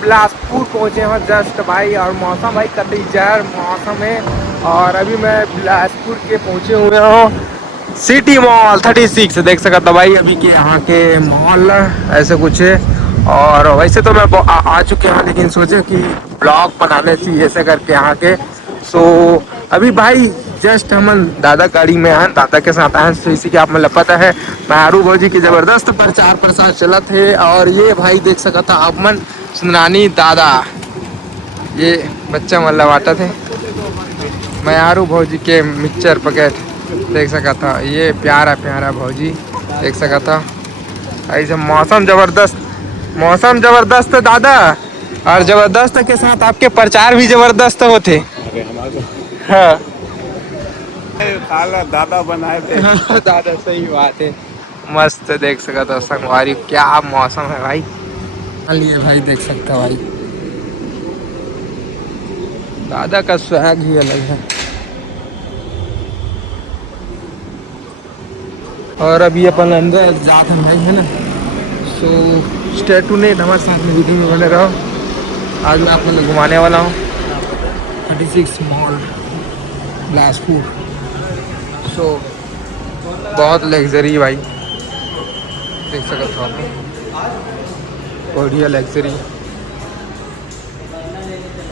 बिलासपुर पहुँचे हैं जस्ट भाई। और मौसम भाई कतई जहर मौसम है। और अभी मैं बिलासपुर के पहुँचे हुए हूँ सिटी मॉल 36 देख सकता था भाई। अभी के यहाँ के मॉल ऐसे कुछ है। और वैसे तो मैं आ चुके हैं, लेकिन सोचे कि ब्लॉग बनाने चाहिए ऐसे करके यहाँ के। सो अभी भाई जस्ट हम दादा गाड़ी में हैं, दादा के साथ आए। तो इसी के आप में पता है मारू भौजी की जबरदस्त प्रचार प्रसार चला थे। और ये भाई देख सका था आप मन सुंदरानी दादा, ये बच्चा मतलब बांटा थे मारू भौजी के मिक्सचर पैकेट देख सका था। ये प्यारा प्यारा भौजी देख सका था। ऐसे मौसम जबरदस्त दादा। और जबरदस्त के साथ आपके प्रचार भी जबरदस्त होते। हाँ दादा बनाए थे। दादा सही बात है। मस्त देख सका था संगवारी, क्या मौसम है भाई। ये भाई देख सकता भाई दादा का स्वैग ही अलग है। और अभी अपन अंदर जाते हैं भाई, है ना। सो स्टेटू ने हमारे साथ में वीडियो में बने रहो। आज मैं आपको घुमाने वाला हूँ 36 मॉल बिलासपुर। सो बहुत लग्जरी भाई देख सकते हो आप, बढ़िया लग्जरी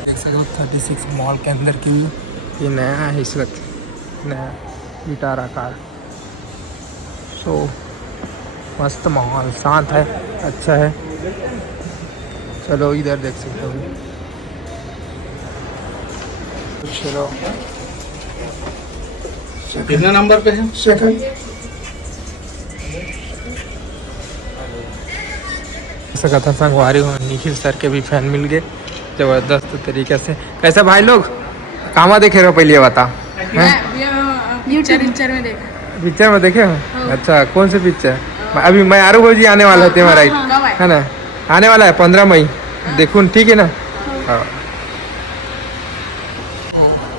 देख सकते हो। 36 मॉल के अंदर की ये नया है इस वक्त, नया विटारा कार। सो मस्त माहौल शांत है, अच्छा है। चलो इधर देख सकते हो। चलो कितने नंबर पे है? सेकंड सका था संगवारी हो। निखिल सर के भी फैन मिल गए जबरदस्त तरीके से। कैसा भाई लोग कहाँ देखे रहो पहले बता। पिक्चर में देखा। पिक्चर में देखे हो? अच्छा कौन से पिक्चर? अभी मैं आरू भौजी आने वाला है तेरा राइट है ना, आने वाला है 15 मई देखून, ठीक है ना। हाँ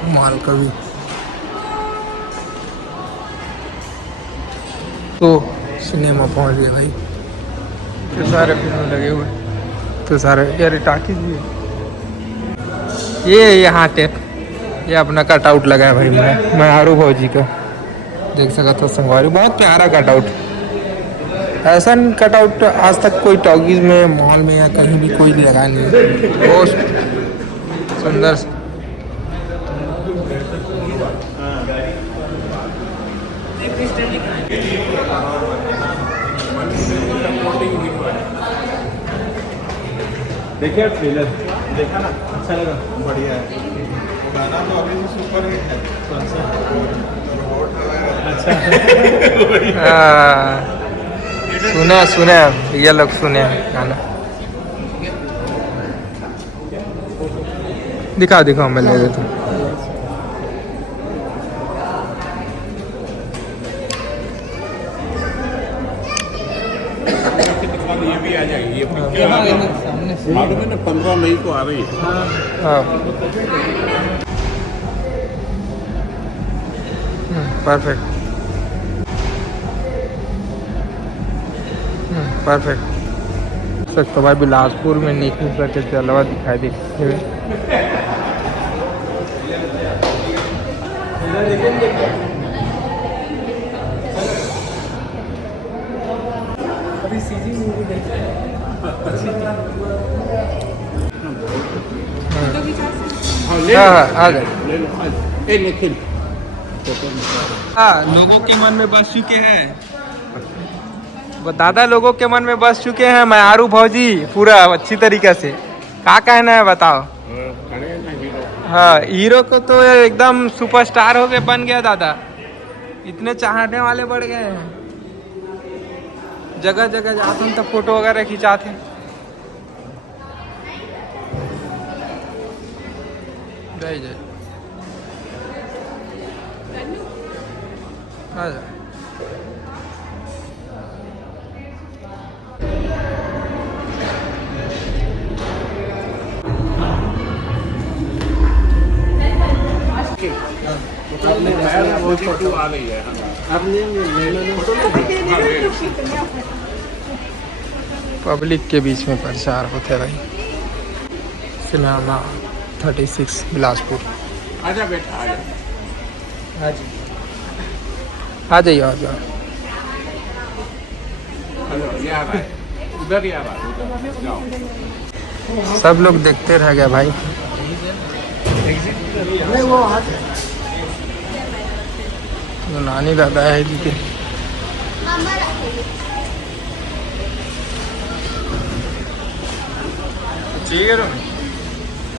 माल कभी तो सिनेमा पहुंच गए भाई। तो सारे फिल्म लगे हुए, तो सारे यार टाकीज भी ये यहाँ टेप ये अपना कट आउट लगा है भाई। मैं आरू भौजी का देख सका था संगवारी, बहुत प्यारा कट आउट। ऐसा कट आउट आज तक कोई टॉकीज में मॉल में या कहीं भी कोई लगा नहीं है। बहुत सुंदर से देखिए ट्रेलर देखा ना, अच्छा लगा, बढ़िया है। गाना तो अभी भी सुपर हिट है। अच्छा सुने ये लोग सुने गाना। दिखाओ मैं ले देता हूँ। ये भी आ जाएगी, ये मालूम है ना 15 मई को आ रही है। हाँ परफेक्ट सकता भाई। बिलासपुर में निखिल सर के जलवा दिखाई देते हुए। आ जाए। लोगों के मन में बस चुके हैं, वो दादा लोगों के मन में बस चुके हैं। मैं आरू भौजी पूरा अच्छी तरीके से, क्या कहना है बताओ। हाँ हीरो को तो एकदम सुपरस्टार हो गए, बन गया दादा। इतने चाहने वाले बढ़ गए हैं, जगह जगह जाते हैं तो फोटो वगैरह खिंचाते हैं। जय जय पब्लिक के बीच में प्रचार होते भाई। सिनेमा 36 बिलासपुर। आजा बेटा आजा। आ जाइए आ जाओ। हेलो ये आ रहा है, उधर ही आ रहा है, उधर जाओ। सब लोग देखते रह गए भाई। वो नानी दादा है जी के। ठीक है।